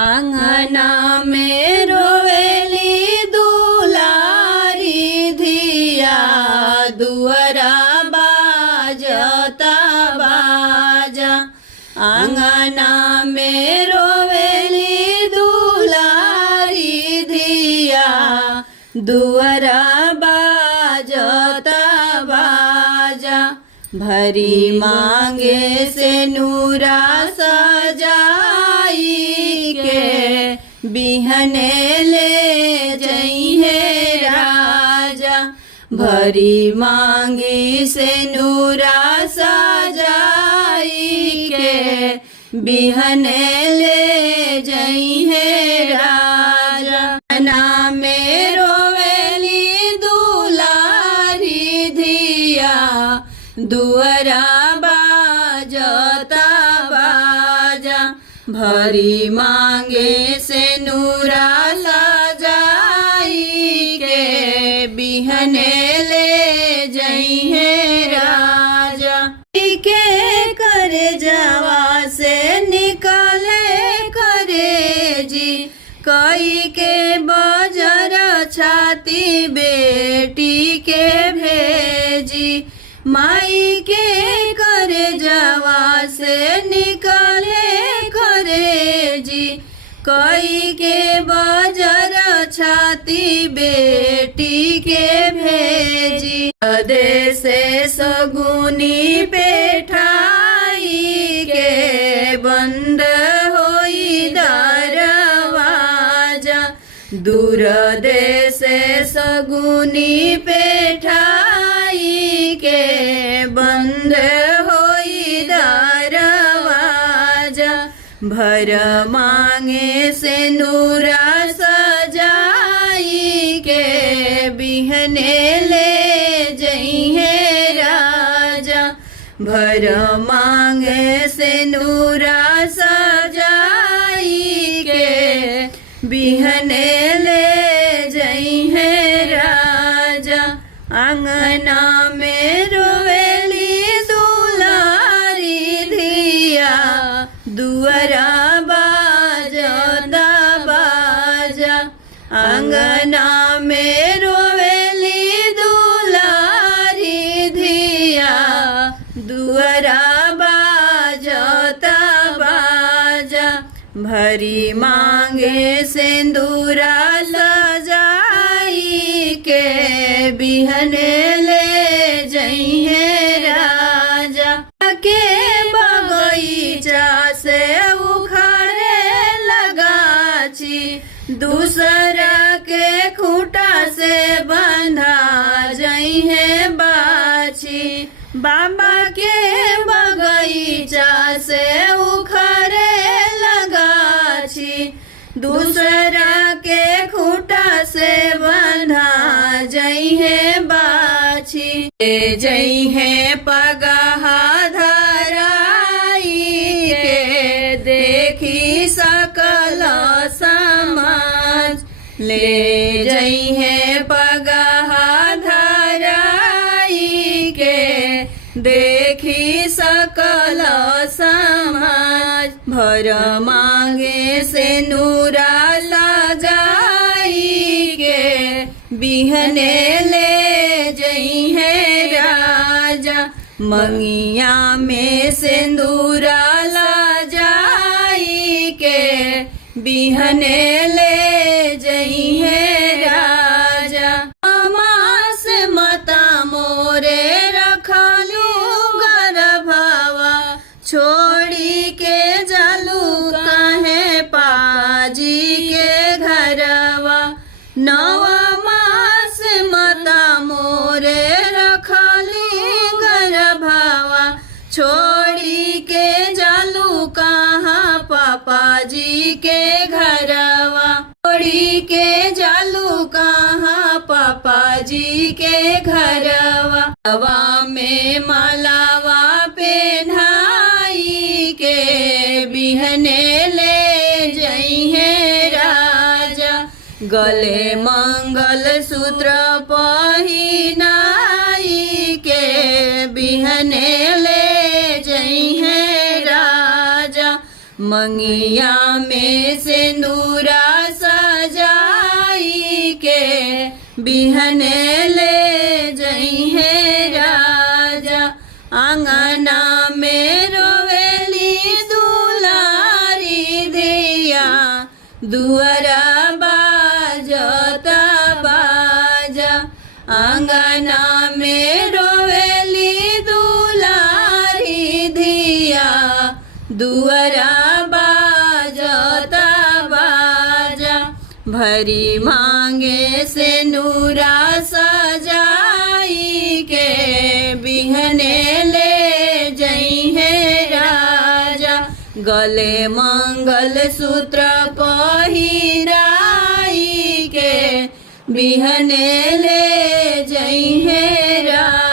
आंगना में रोवेली दुलारी धिया, दुअरा बाजता बाजा। आंगना में रोवेली दुलारी धिया, दुअरा बाजता बाजा। भरी मांगे से नूरा सजाई के, बिहने ले जइहे राजा। भरी मांगी से नूरा सजाई के, बिहने ले जइहे राजा। ना में रोवेली दुलारी धिया, दुअरा बाजता बाजा। भरी मांगे से नूरा सजाई के, बिहने ले जइहे राजा। के करे जावा से निकाले करे जी, कई के बजर छाती बेटी के भेजी। माई के करे जावा से निकाले करे जी, कई के बजर छाती बेटी के भेजी। दे से सगुनी पेठाई के, बंद होई दरवाजा। दूर दे से सगुनी पेठाई के, बंद होई दरवाजा। भर मांगे से नूरा सजाई के, बिहने ले जइहे राजा। भर मांगे से नूरा सजाई के, बिहने ले जइहे राजा। आंगना में रोवेली दुलारी धिया, दुअरा बाजता बाजा। आंगना में रोवेली दुलारी धिया, दुअरा बाजता बाजा। भरी मांगे सिंदूरा सजाई के, बिहने ले जइहे राजा। के बगीचा से उखाड़े लगाची, दूसरा के खूंटा से बंधा जइहे बाछी। बाबा के बगीचा से उखाड़े लगाची, दूसरा के खूंटा से बंधा जइहे बाछी। जइहे पगहा धराई के, देखी सकल समाज। ले जइहे पगहा धराई के, देखी सकल समाज। भर मांगे से नूरा सजाई के, बिहने ले जइहे राजा। मंगिया में सिंदूरा सजाई के, बिहने ले जइहे राजा। मास मता मोरे रखलू गर्भवा, छोड़ी के जालू काहे पाजी के घरवा। नवा मास मता मोरे रखली गर्भवा, छोड़ी के जालू कहाँ पापाजी के घरवा। छोड़ी के जालू कहाँ पापाजी के घरवा। हवा में मलावा पेन्हाई के, बिहने ले जइहे राजा। गले मंगल सूत्र पहिनाई के, बिहने ले जइहे राजा। मंगिया में सिंदूरा सजाई के बिहने ले जई है राजा। आंगना में रोवेली दुलारी दिया दुआरा बाजता बाजा। आंगना में रोवेली दुलारी दिया दुआरा बाजता बाजा। भरी मांगे से नूरा सजाई के बिहने ले जई है राजा। गले मंगल सूत्र पहिराई के बिहने ले जई है राजा।